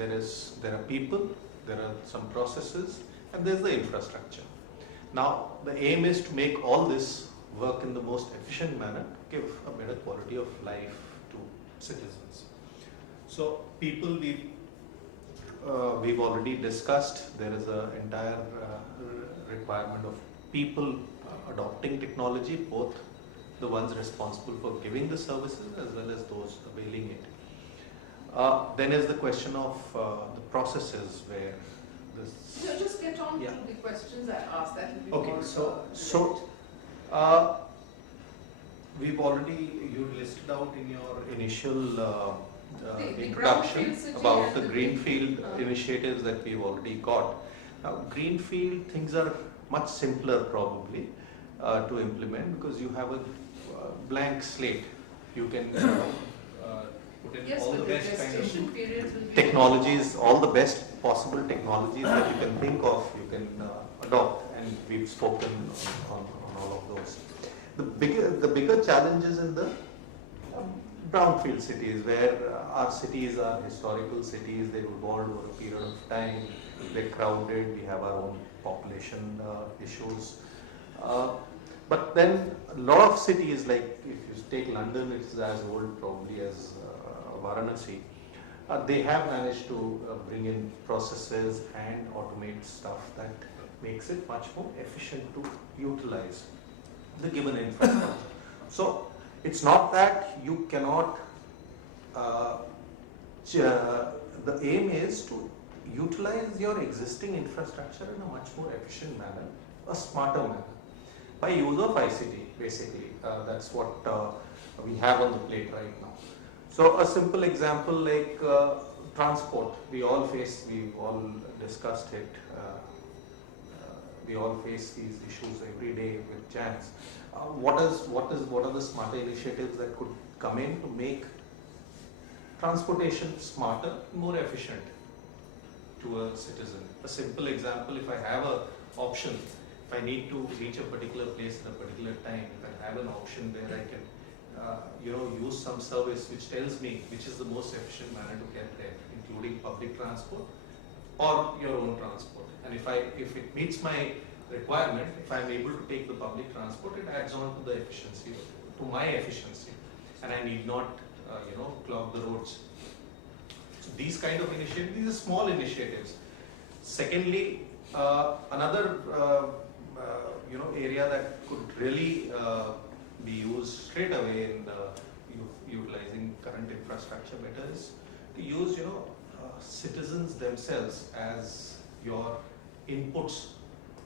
there are people, there are some processes, and there's the infrastructure. Now, the aim is to make all this work in the most efficient manner, give a better quality of life to citizens. So, people we've already discussed. There is an entire requirement of people adopting technology, both the ones responsible for giving the services as well as those availing it. Then is the question of the processes where this. No, just get on Yeah. to the questions I asked. That will be Okay, more. We've already, you listed out in your initial The introduction brownfield city about and the the greenfield green- initiatives that we've already got. Now, greenfield things are much simpler probably to implement because you have a blank slate. You can put in Yes, all the but the best kind gestation of periods will be technologies, all the best possible technologies that you can think of, you can adopt, and we've spoken on all of those. The bigger challenges in the brownfield cities, where our cities are historical cities, they've evolved over a period of time, they're crowded, we have our own population issues. But then a lot of cities, like if you take London, it's as old probably as Varanasi. They have managed to bring in processes and automate stuff that makes it much more efficient to utilize the given infrastructure. So it's not that you cannot, the aim is to utilize your existing infrastructure in a much more efficient manner, a smarter manner, by use of ICT basically. That's what we have on the plate right now. So a simple example like transport, we've all discussed it, we all face these issues every day with jams. What are the smarter initiatives that could come in to make transportation smarter, more efficient to a citizen? A simple example, if I have an option, if I need to reach a particular place at a particular time, if I have an option where I can use some service which tells me which is the most efficient manner to get there, including public transport or your own transport. And if it meets my requirement, if I'm able to take the public transport, it adds on to the efficiency, to my efficiency, and I need not clog the roads. So these kind of initiatives, these are small initiatives. Secondly, another area that could really be used straight away in utilizing current infrastructure better is to use citizens themselves as your inputs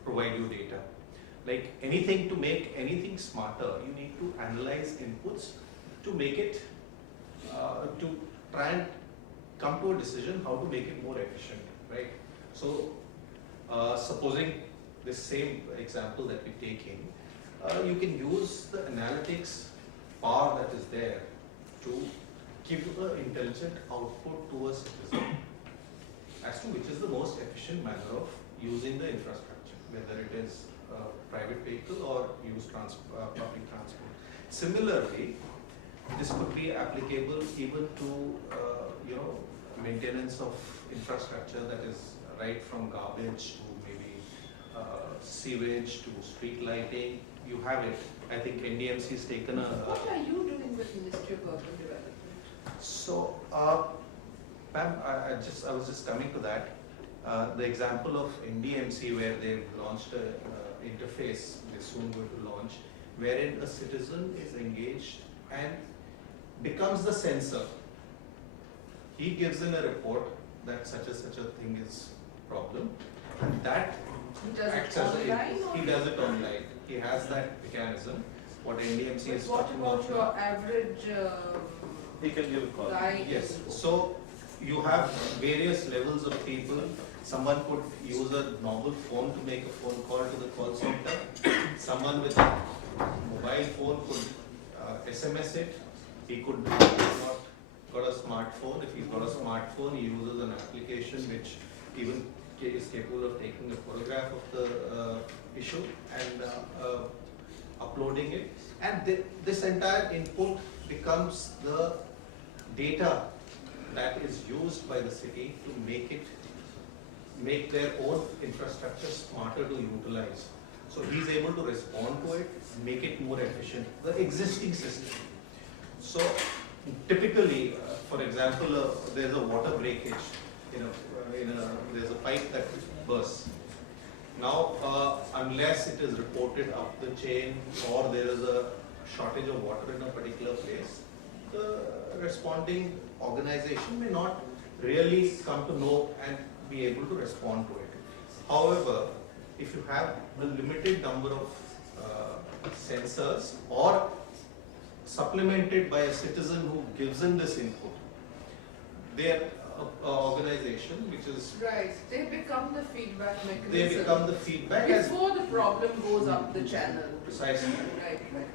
provide you data. Like anything, to make anything smarter, you need to analyze inputs to make it, to try and come to a decision how to make it more efficient, right? So supposing this same example that we're taking, you can use the analytics power that is there to give an intelligent output to a citizen as to which is the most efficient manner of using the infrastructure, whether it is private vehicle or use public transport. Similarly, this could be applicable even to maintenance of infrastructure, that is right from garbage to maybe sewage to street lighting. You have it. I think NDMC has taken a. What are you doing with Ministry of Urban Development? So, Pam, I was just coming to that. The example of NDMC where they've launched an interface, they're soon going to launch, wherein a citizen is engaged and becomes the sensor. He gives in a report that such a thing is problem, and that He does acts it as online? he does it online. He has that mechanism. What NDMC is What talking about your about. average He can give a call. guy? Yes. So you have various levels of people. Someone could use a normal phone to make a phone call to the call center. Someone with a mobile phone could SMS it. He could not got a smartphone. If he's got a smartphone, he uses an application which even is capable of taking a photograph of the issue and uploading it. And this entire input becomes the data that is used by the city to make their own infrastructure smarter to utilize. So he's able to respond to it, make it more efficient, the existing system. So typically, for example, there's a water breakage, there's a pipe that bursts. Now, unless it is reported up the chain or there is a shortage of water in a particular place, the responding organization may not really come to know and be able to respond to it. However, if you have a limited number of sensors or supplemented by a citizen who gives in this input, their organization, which is, Right, they become the feedback mechanism. they become the feedback as Before the problem goes up the channel. precisely. Right, right.